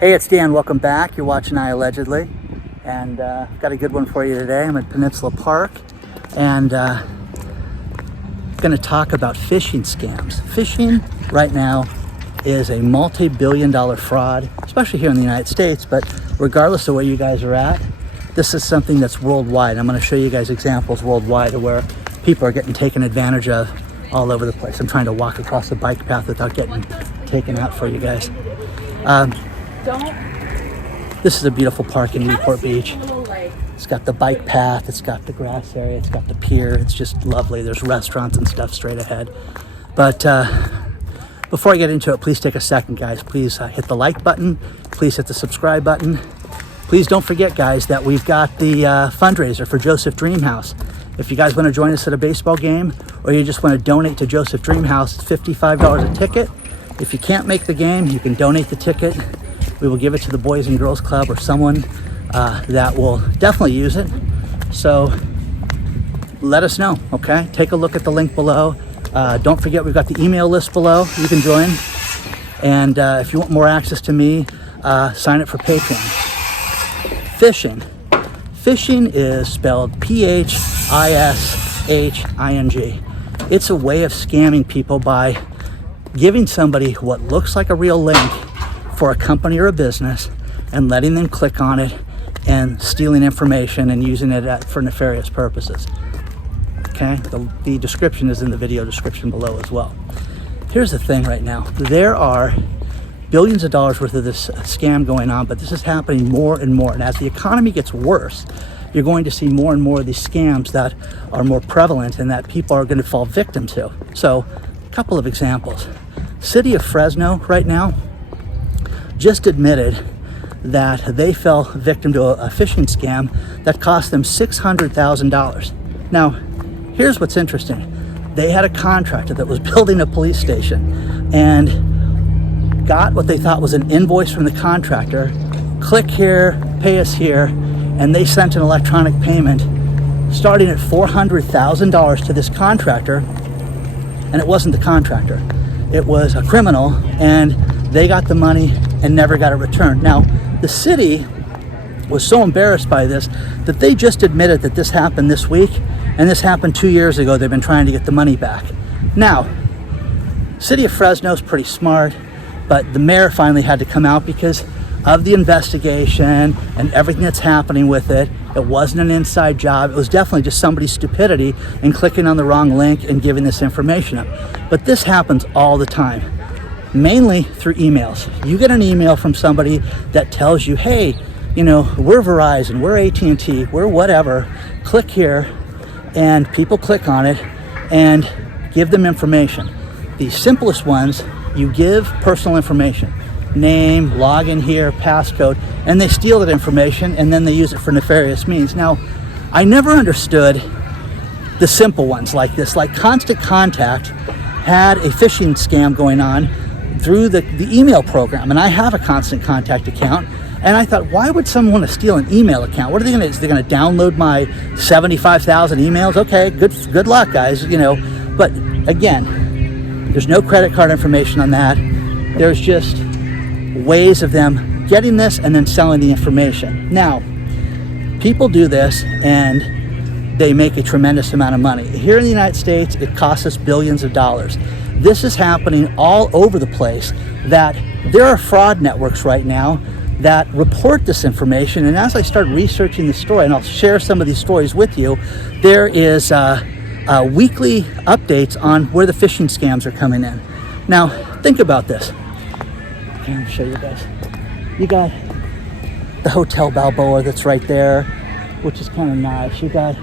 Hey, it's Dan. Welcome back. You're watching IAllegedly, and got a good one for you today. I'm at Peninsula Park, and going to talk about phishing scams. Phishing right now is a multi-billion-dollar fraud, especially here in the United States. But regardless of where you guys are at, this is something that's worldwide. I'm going to show you guys examples worldwide of where people are getting taken advantage of all over the place. I'm trying to walk across the bike path without getting taken out for you guys. This is a beautiful park in Newport Beach. It's got the bike path, it's got the grass area, it's got the pier. It's just lovely. There's restaurants and stuff straight ahead. But before I get into it, please take a second, guys. Please hit the like button. Please hit the subscribe button. Please don't forget, guys, that we've got the fundraiser for Joseph Dreamhouse. If you guys want to join us at a baseball game, or you just want to donate to Joseph Dreamhouse, it's $55 a ticket. If you can't make the game, you can donate the ticket. We will give it to the Boys and Girls Club or someone that will definitely use it. So let us know, okay? Take a look at the link below. Don't forget, we've got the email list below. You can join. And if you want more access to me, sign up for Patreon. Phishing. Phishing is spelled Phishing. It's a way of scamming people by giving somebody what looks like a real link for a company or a business and letting them click on it and stealing information and using it for nefarious purposes. Okay, the description is in the video description below as well. Here's the thing right now. There are billions of dollars worth of this scam going on, but this is happening more and more. And as the economy gets worse, you're going to see more and more of these scams that are more prevalent and that people are going to fall victim to. So a couple of examples. City of Fresno right now just admitted that they fell victim to a phishing scam that cost them $600,000. Now, here's what's interesting. They had a contractor that was building a police station and got what they thought was an invoice from the contractor. Click here, pay us here, and they sent an electronic payment starting at $400,000 to this contractor, and it wasn't the contractor. It was a criminal, and they got the money and never got it returned. Now, the city was so embarrassed by this that they just admitted that this happened this week, and this happened 2 years ago. They've been trying to get the money back. Now, City of Fresno is pretty smart, but the mayor finally had to come out because of the investigation and everything that's happening with it. It wasn't an inside job. It was definitely just somebody's stupidity and clicking on the wrong link and giving this information up. But this happens all the time, mainly through emails. You get an email from somebody that tells you, hey, you know, we're Verizon, we're AT&T, we're whatever, click here, and people click on it and give them information. The simplest ones, you give personal information, name, login here, passcode, and they steal that information and then they use it for nefarious means. Now, I never understood the simple ones like this. Like Constant Contact had a phishing scam going on through the email program, and I have a Constant Contact account, and I thought, why would someone want to steal an email account? What are they going to do? They're going to download my 75,000 emails? Okay, good luck, guys, you know. But again, there's no credit card information on that. There's just ways of them getting this and then selling the information. Now, people do this and they make a tremendous amount of money. Here in the United States, it costs us billions of dollars. This is happening all over the place, that there are fraud networks right now that report this information. And as I start researching the story, and I'll share some of these stories with you, there is weekly updates on where the phishing scams are coming in. Now, think about this. Okay, let me show you guys. You got the Hotel Balboa that's right there, which is kind of nice. You got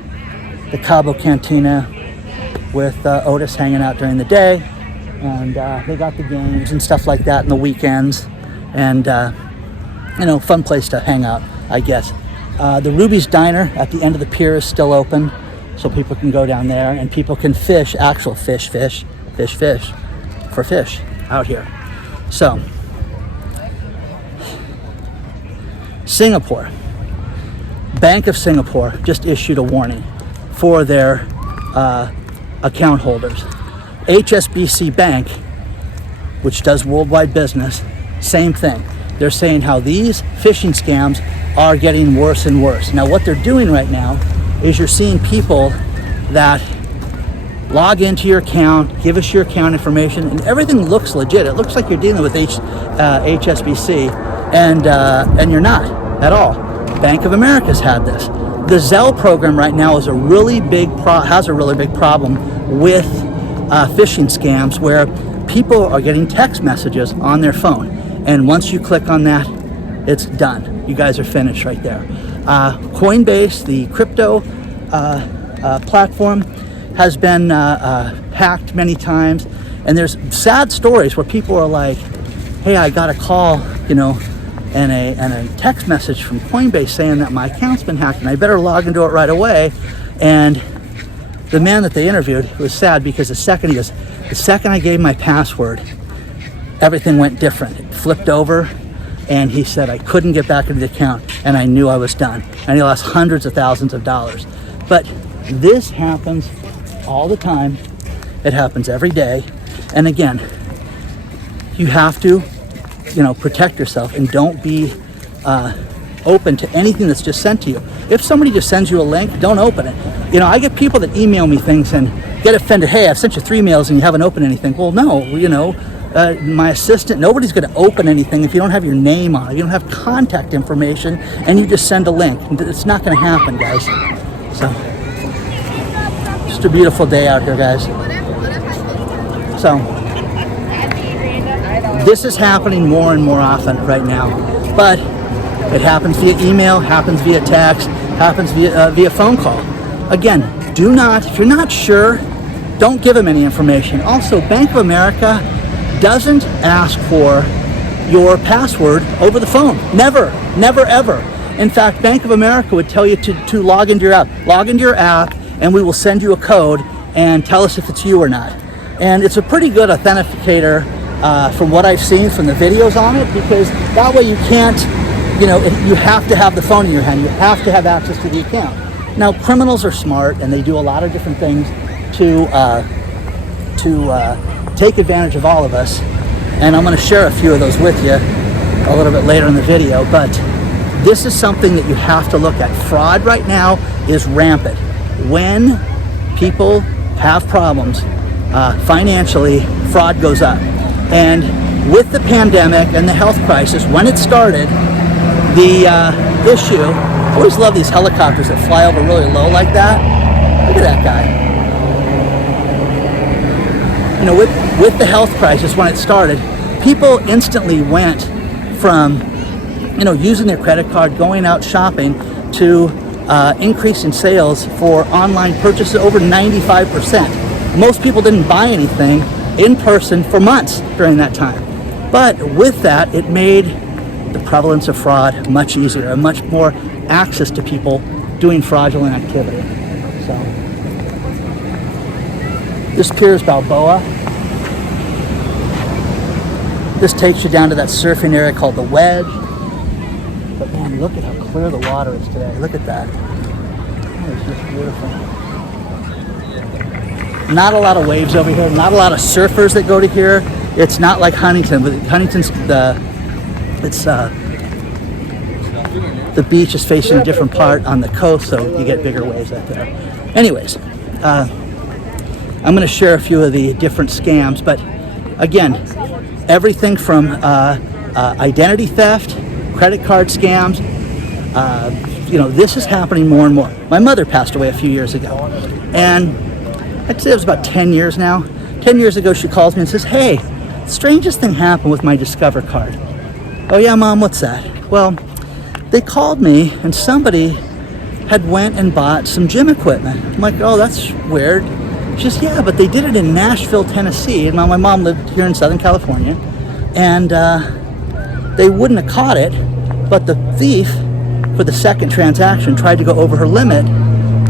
the Cabo Cantina with Otis hanging out during the day, and they got the games and stuff like that in the weekends, and you know, fun place to hang out, I guess. The Ruby's Diner at the end of the pier is still open, so people can go down there and people can fish, actual fish for fish out here. So, Singapore, Bank of Singapore just issued a warning for their account holders. HSBC Bank, which does worldwide business, same thing. they're saying how these phishing scams are getting worse and worse. Now, what they're doing right now is you're seeing people that log into your account, give us your account information, and everything looks legit. It looks like you're dealing with HSBC, and you're not at all. Bank of America's had this. The Zelle program right now is a really big problem with phishing scams, where people are getting text messages on their phone, and once you click on that, it's done. You guys are finished right there. Coinbase, the crypto platform, has been hacked many times, and there's sad stories where people are like, hey, I got a call, and a text message from Coinbase saying that my account's been hacked and I better log into it right away. And the man that they interviewed was sad, because the second I gave my password, everything went different. It flipped over, and he said I couldn't get back into the account, and I knew I was done. And he lost hundreds of thousands of dollars. But this happens all the time. It happens every day. And again, you have to, protect yourself, and don't be open to anything that's just sent to you. If somebody just sends you a link, don't open it. I get people that email me things and get offended. Hey, I've sent you 3 emails and you haven't opened anything. Well, no, my assistant, nobody's going to open anything if you don't have your name on it, you don't have contact information, and you just send a link. It's not going to happen, guys. So, just a beautiful day out here, guys. So, this is happening more and more often right now, but it happens via email, happens via text, happens via phone call. Again, if you're not sure, don't give them any information. Also, Bank of America doesn't ask for your password over the phone. Never, ever. In fact, Bank of America would tell you to log into your app. Log into your app, and we will send you a code and tell us if it's you or not. And it's a pretty good authenticator from what I've seen from the videos on it, because that way you can't, you have to have the phone in your hand. You have to have access to the account. Now, criminals are smart, and they do a lot of different things to take advantage of all of us, and I'm going to share a few of those with you a little bit later in the video. But this is something that you have to look at. Fraud right now is rampant. When people have problems financially, fraud goes up. And with the pandemic and the health crisis, when it started, the issue, I always love these helicopters that fly over really low like that. Look at that guy. With the health crisis, when it started, people instantly went from, using their credit card, going out shopping, to increasing sales for online purchases over 95%. Most people didn't buy anything in person for months during that time. But with that, it made the prevalence of fraud much easier, and much more access to people doing fraudulent activity. So, this pier is Balboa. This takes you down to that surfing area called the Wedge. But man, look at how clear the water is today. Look at that. That is just beautiful. Not a lot of waves over here. Not a lot of surfers that go to here. It's not like Huntington. But Huntington's the beach is facing a different part on the coast, so you get bigger waves out there. Anyways, I'm going to share a few of the different scams, but again, everything from identity theft, credit card scams. This is happening more and more. My mother passed away a few years ago, and I'd say it was about 10 years now. 10 years ago, she calls me and says, hey, the strangest thing happened with my Discover card. Oh yeah, Mom, what's that? Well, they called me and somebody had went and bought some gym equipment. I'm like, oh, that's weird. She says, yeah, but they did it in Nashville, Tennessee. And my mom lived here in Southern California. And they wouldn't have caught it, but the thief, for the second transaction, tried to go over her limit.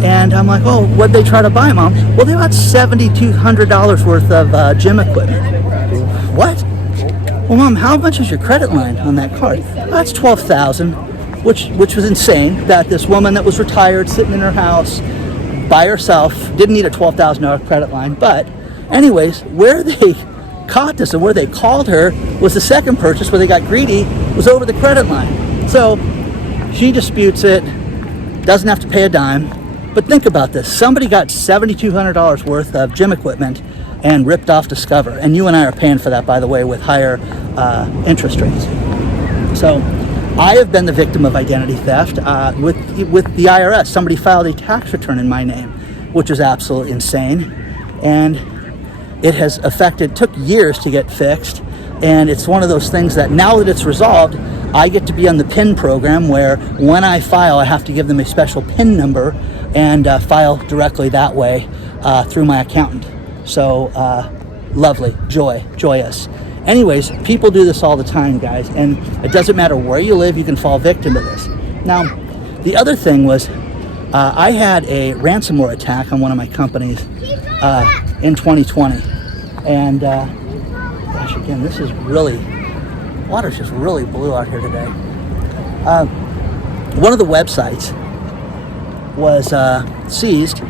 And I'm like, oh, what'd they try to buy, Mom? Well, they bought $7,200 worth of gym equipment. What? Well, Mom, how much is your credit line on that card? Well, that's $12,000, which was insane, that this woman that was retired, sitting in her house by herself, didn't need a $12,000 credit line. But anyways, where they caught this, and where they called her was the second purchase where they got greedy, was over the credit line. So she disputes it, doesn't have to pay a dime. But think about this. Somebody got $7,200 worth of gym equipment and ripped off Discover. And you and I are paying for that, by the way, with higher interest rates. So I have been the victim of identity theft with the IRS. Somebody filed a tax return in my name, which is absolutely insane. And it has took years to get fixed. And it's one of those things that now that it's resolved, I get to be on the PIN program where when I file, I have to give them a special PIN number and file directly that way through my accountant. So lovely, joyous. Anyways, people do this all the time, guys, and it doesn't matter where you live, you can fall victim to this. Now, the other thing was I had a ransomware attack on one of my companies in 2020. And gosh, again, this is really, water's just really blue out here today. One of the websites was seized,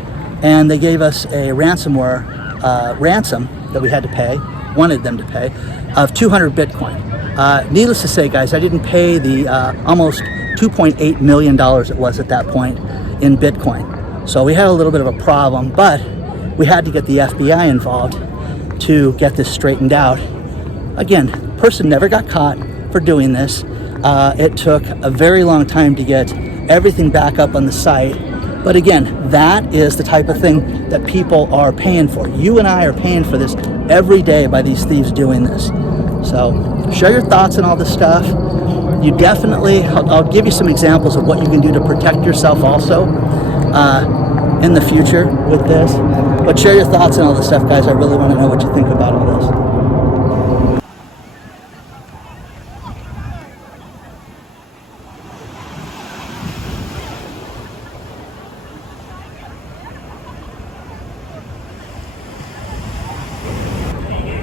and they gave us a ransomware ransom that we had to pay, wanted them to pay, of 200 Bitcoin. Needless to say, guys, I didn't pay the almost $2.8 million it was at that point in Bitcoin. So we had a little bit of a problem, but we had to get the FBI involved to get this straightened out. Again, person never got caught for doing this. It took a very long time to get everything back up on the site. But again, that is the type of thing that people are paying for. You and I are paying for this every day by these thieves doing this. So share your thoughts on all this stuff. You definitely, I'll give you some examples of what you can do to protect yourself also in the future with this. But share your thoughts on all this stuff, guys. I really want to know what you think about all this.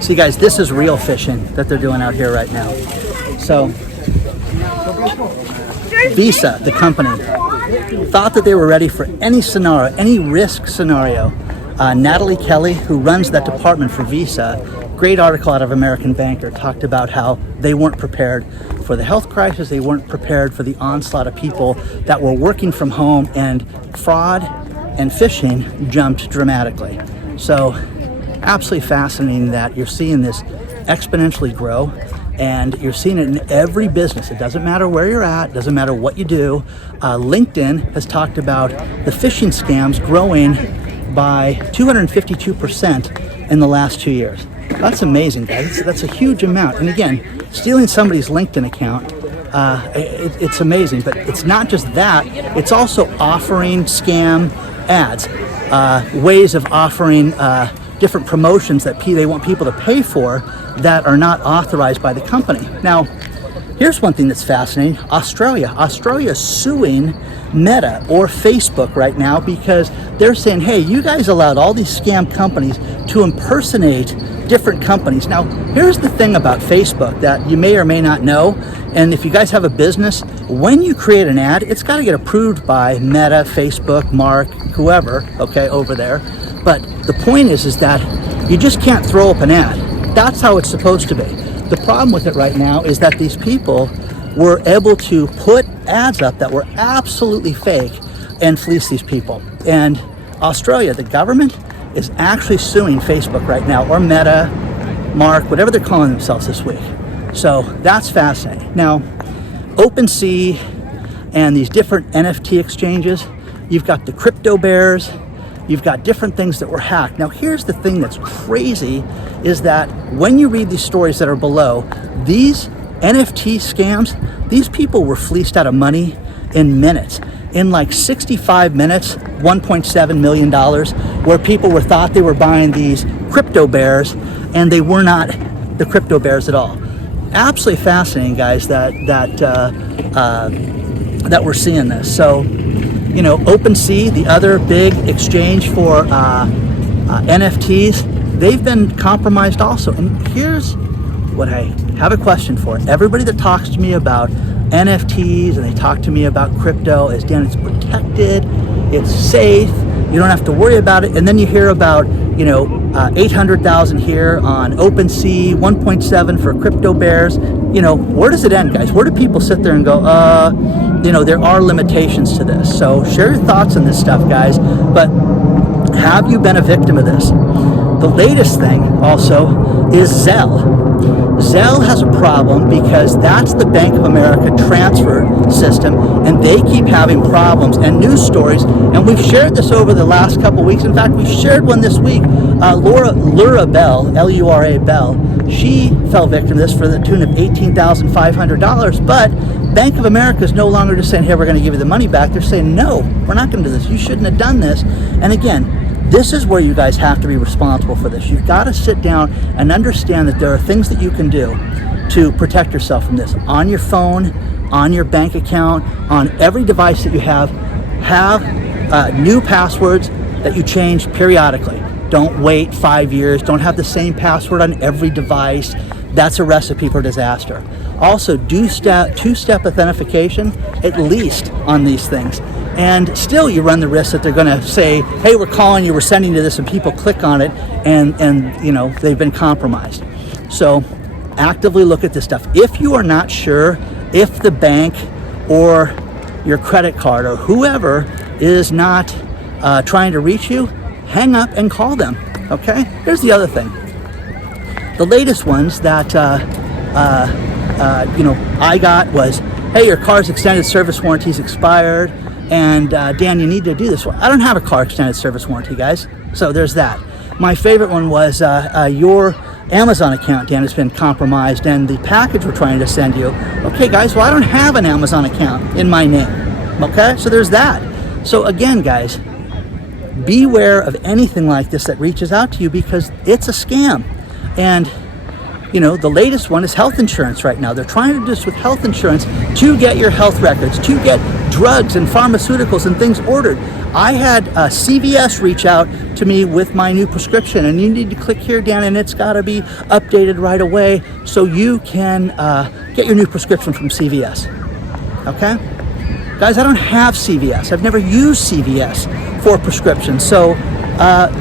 See, guys, this is real phishing that they're doing out here right now. So, Visa, the company, thought that they were ready for any scenario, any risk scenario. Natalie Kelly, who runs that department for Visa, great article out of American Banker, talked about how they weren't prepared for the health crisis. They weren't prepared for the onslaught of people that were working from home, and fraud and phishing jumped dramatically. So, absolutely fascinating that you're seeing this exponentially grow, and you're seeing it in every business. It doesn't matter where you're at, doesn't matter what you do. LinkedIn has talked about the phishing scams growing by 252% in the last 2 years. That's amazing, guys. That's a huge amount. And again, stealing somebody's LinkedIn account, it's amazing. But it's not just that, it's also offering scam ads, ways of offering different promotions that they want people to pay for that are not authorized by the company. Now, here's one thing that's fascinating. Australia is suing Meta or Facebook right now because they're saying, hey, you guys allowed all these scam companies to impersonate different companies. Now, here's the thing about Facebook that you may or may not know, and if you guys have a business, when you create an ad, it's got to get approved by Meta, Facebook, Mark, whoever, okay, over there. But the point is that you just can't throw up an ad. That's how it's supposed to be. The problem with it right now is that these people were able to put ads up that were absolutely fake and fleece these people. And Australia, the government, is actually suing Facebook right now, or Meta, Mark, whatever they're calling themselves this week. So that's fascinating. Now, OpenSea and these different NFT exchanges, you've got the crypto bears, you've got different things that were hacked. Now, here's the thing that's crazy is that when you read these stories that are below, these NFT scams, these people were fleeced out of money in minutes. In like 65 minutes, $1.7 million, where people thought they were buying these crypto bears, and they were not the crypto bears at all. Absolutely fascinating, guys, that we're seeing this. So, you know, OpenSea, the other big exchange for NFTs, they've been compromised also. And here's what I have a question for. Everybody that talks to me about NFTs and they talk to me about crypto is, Dan, it's protected, it's safe, you don't have to worry about it. And then you hear about, you know, $800,000 here on OpenSea, 1.7 for crypto bears. You know, where does it end, guys? Where do people sit there and go, you know, there are limitations to this. So share your thoughts on this stuff, guys. But have you been a victim of this? The latest thing also is Zelle. Zelle has a problem because that's the Bank of America transfer system, and they keep having problems and news stories. And we've shared this over the last couple weeks. In fact, we've shared one this week. Lura Bell, L-U-R-A Bell, she fell victim to this for the tune of $18,500. But Bank of America is no longer just saying, hey, we're going to give you the money back. They're saying, no, we're not going to do this. You shouldn't have done this. And again, this is where you guys have to be responsible for this. You've got to sit down and understand that there are things that you can do to protect yourself from this. On your phone, on your bank account, on every device that you have new passwords that you change periodically. Don't wait 5 years. Don't have the same password on every device. That's a recipe for disaster. Also, do two-step authentication, at least on these things. And still you run the risk that they're going to say, hey, we're calling you, we're sending you this, and people click on it, and you know, they've been compromised. So actively look at this stuff. If you are not sure if the bank or your credit card or whoever is not trying to reach you, hang up and call them, okay? Here's the other thing. The latest ones that you know, I got was, hey, your car's extended service warranty's expired, and Dan, you need to do this one. I don't have a car extended service warranty, guys. So there's that. My favorite one was your Amazon account, Dan, has been compromised, and the package we're trying to send you. Okay, guys, well, I don't have an Amazon account in my name. Okay, so there's that. So again, guys, beware of anything like this that reaches out to you, because it's a scam. And you know, the latest one is health insurance right now. They're trying to do this with health insurance to get your health records, to get drugs and pharmaceuticals and things ordered. I had CVS reach out to me with my new prescription, and you need to click here, Dan, and it's got to be updated right away so you can get your new prescription from CVS. Okay? Guys, I don't have CVS. I've never used CVS for prescriptions. So,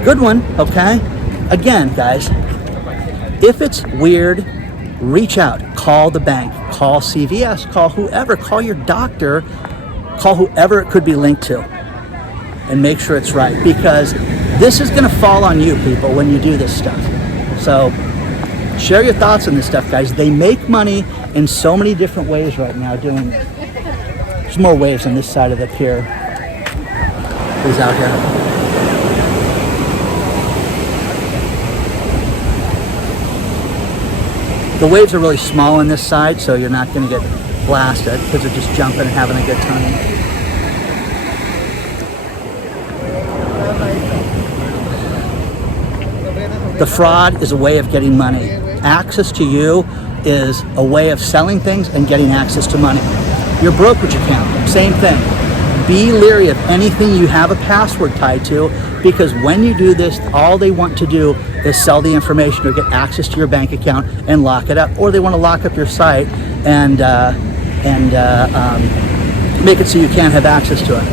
good one, okay? Again, guys, if it's weird, reach out, call the bank, call CVS, call whoever, call your doctor, call whoever it could be linked to, and make sure it's right, because this is going to fall on you, people, when you do this stuff. So share your thoughts on this stuff, guys. They make money in so many different ways right now doing it. There's more waves on this side of the pier. Who's out here? The waves are really small on this side, so you're not going to get blasted because they're just jumping and having a good time. The fraud is a way of getting money. Access to you is a way of selling things and getting access to money. Your brokerage account, same thing. Be leery of anything you have a password tied to, because when you do this, all they want to do is sell the information or get access to your bank account and lock it up, or they want to lock up your site and make it so you can't have access to it.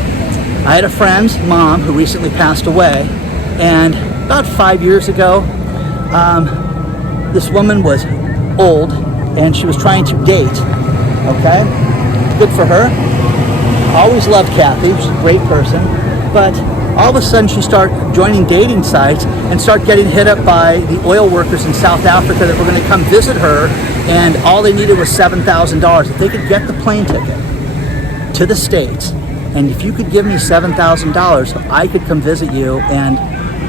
I had a friend's mom who recently passed away, and about 5 years ago, this woman was old and she was trying to date. Okay, good for her. Always loved Kathy. She's a great person, but all of a sudden she started joining dating sites and started getting hit up by the oil workers in South Africa that were going to come visit her, and all they needed was $7,000. If they could get the plane ticket to the States, and if you could give me $7,000, I could come visit you and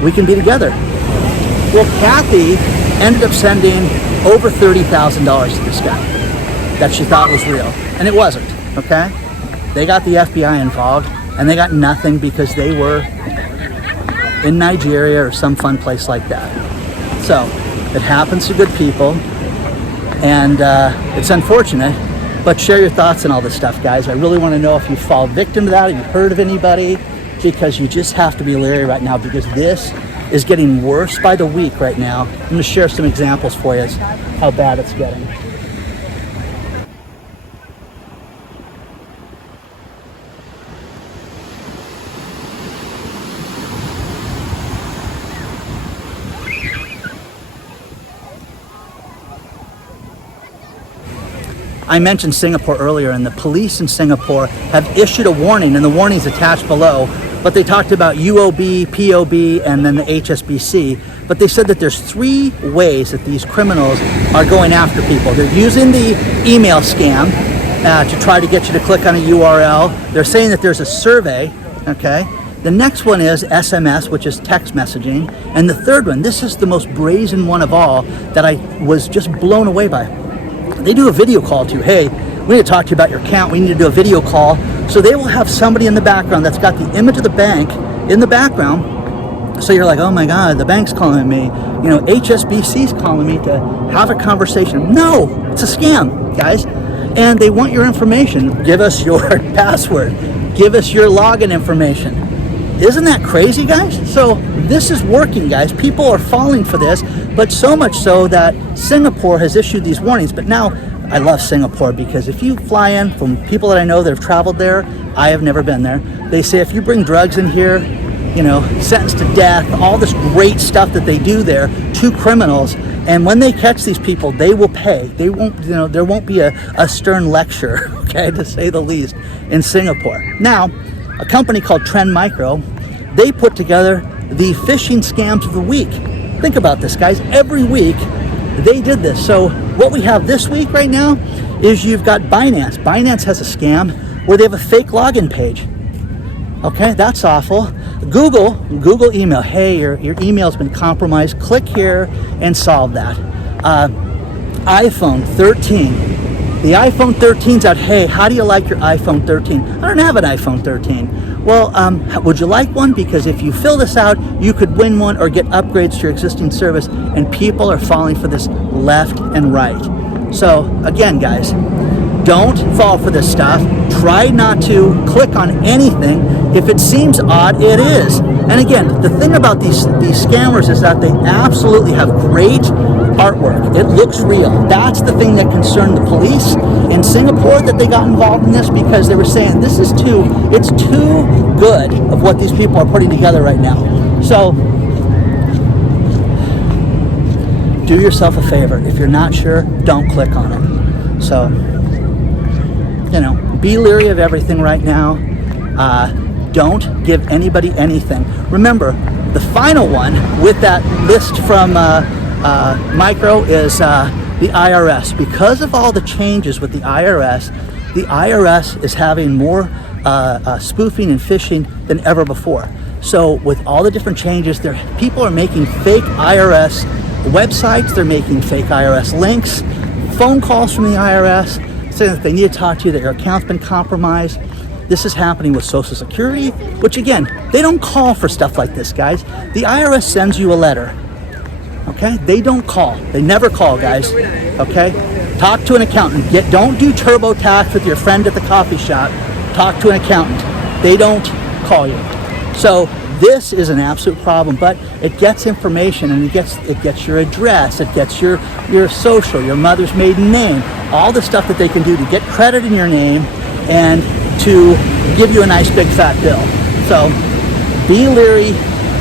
we can be together. Well, Kathy ended up sending over $30,000 to this guy that she thought was real, and it wasn't, okay? They got the FBI involved, and they got nothing because they were in Nigeria or some fun place like that. So it happens to good people, and it's unfortunate, but share your thoughts on all this stuff, guys. I really want to know if you fall victim to that, if you've heard of anybody, because you just have to be leery right now, because this is getting worse by the week right now. I'm going to share some examples for you of how bad it's getting. I mentioned Singapore earlier, and the police in Singapore have issued a warning, and the warning's attached below, but they talked about UOB, POB, and then the HSBC. But they said that there's 3 ways that these criminals are going after people. They're using the email scam to try to get you to click on a URL. They're saying that there's a survey, okay? The next one is SMS, which is text messaging. And the third one, this is the most brazen one of all that I was just blown away by. They do a video call to you. Hey, we need to talk to you about your account. We need to do a video call. So they will have somebody in the background that's got the image of the bank in the background. So you're like, oh my God, the bank's calling me. You know, HSBC's calling me to have a conversation. No, it's a scam, guys. And they want your information. Give us your password. Give us your login information. Isn't that crazy, guys? So this is working, guys. People are falling for this, but so much so that Singapore has issued these warnings. But now, I love Singapore because if you fly in, from people that I know that have traveled there, I have never been there, they say if you bring drugs in here, you know, sentenced to death, all this great stuff that they do there to criminals. And when they catch these people, they will pay. They won't, you know, there won't be a stern lecture, okay, to say the least, in Singapore. Now, a company called Trend Micro, they put together the phishing scams of the week. Think about this, guys. Every week, they did this. So what we have this week right now is you've got Binance. Binance has a scam where they have a fake login page. Okay, that's awful. Google email. Hey, your email's been compromised. Click here and solve that. iPhone 13. The iPhone 13's out. Hey, how do you like your iPhone 13? I don't have an iPhone 13. Well, would you like one? Because if you fill this out, you could win one or get upgrades to your existing service. And people are falling for this left and right. So again, guys, don't fall for this stuff. Try not to click on anything. If it seems odd, it is. And again, the thing about these scammers is that they absolutely have great artwork. It looks real. That's the thing that concerned the police in Singapore, that they got involved in this, because they were saying it's too good of what these people are putting together right now. So do yourself a favor. If you're not sure, don't click on it. So, you know, be leery of everything right now. Don't give anybody anything. Remember, the final one with that list from Micro is the IRS. Because of all the changes with the IRS is having more spoofing and phishing than ever before. So with all the different changes, people are making fake IRS websites, they're making fake IRS links, phone calls from the IRS saying that they need to talk to you, that your account's been compromised. This is happening with Social Security, which again, they don't call for stuff like this, guys. The IRS sends you a letter, okay? They don't call. They never call, guys, okay? Talk to an accountant. Don't do TurboTax with your friend at the coffee shop. Talk to an accountant. They don't call you. So this is an absolute problem, but it gets information, and it gets your address, it gets your social, your mother's maiden name, all the stuff that they can do to get credit in your name and to give you a nice big fat bill. So be leery,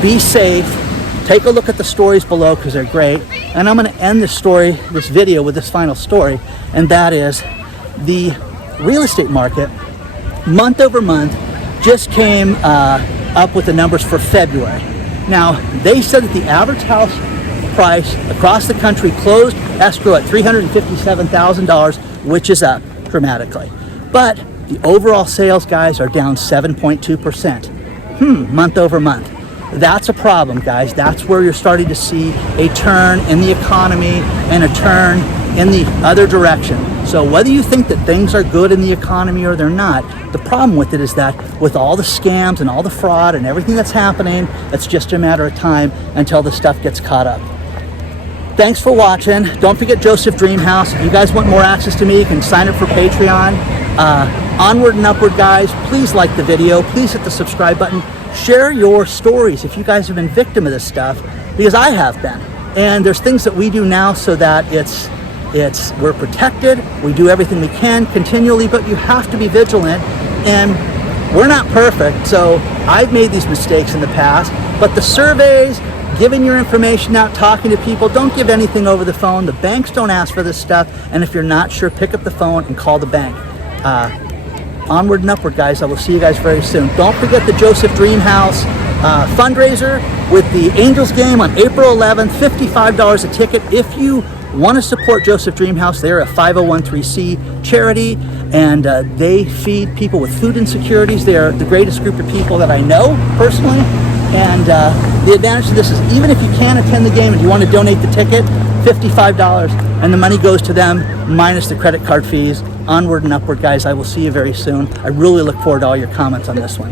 be safe, take a look at the stories below because they're great. And I'm going to end this video with this final story, and that is the real estate market month over month just came up with the numbers for February. Now, they said that the average house price across the country closed escrow at $357,000, which is up dramatically. But the overall sales, guys, are down 7.2%. Month over month. That's a problem, guys. That's where you're starting to see a turn in the economy and a turn in the other direction. So whether you think that things are good in the economy or they're not, the problem with it is that with all the scams and all the fraud and everything that's happening, it's just a matter of time until the stuff gets caught up. Thanks for watching. Don't forget Joseph Dreamhouse. If you guys want more access to me, you can sign up for Patreon. Onward and upward, guys. Please like the video. Please hit the subscribe button. Share your stories if you guys have been victim of this stuff, because I have been. And there's things that we do now so that we're protected. We do everything we can continually, but you have to be vigilant. And we're not perfect, so I've made these mistakes in the past, but the surveys giving your information out, talking to people. Don't give anything over the phone. The banks don't ask for this stuff. And if you're not sure, pick up the phone and call the bank. Onward and upward, guys. I will see you guys very soon. Don't forget the Joseph Dreamhouse fundraiser with the Angels game on April 11th, $55 a ticket. If you want to support Joseph Dreamhouse, they're a 501c charity, and they feed people with food insecurities. They are the greatest group of people that I know personally, and the advantage to this is even if you can't attend the game and you want to donate the ticket, $55, and the money goes to them minus the credit card fees. Onward and upward, guys. I will see you very soon. I really look forward to all your comments on this one.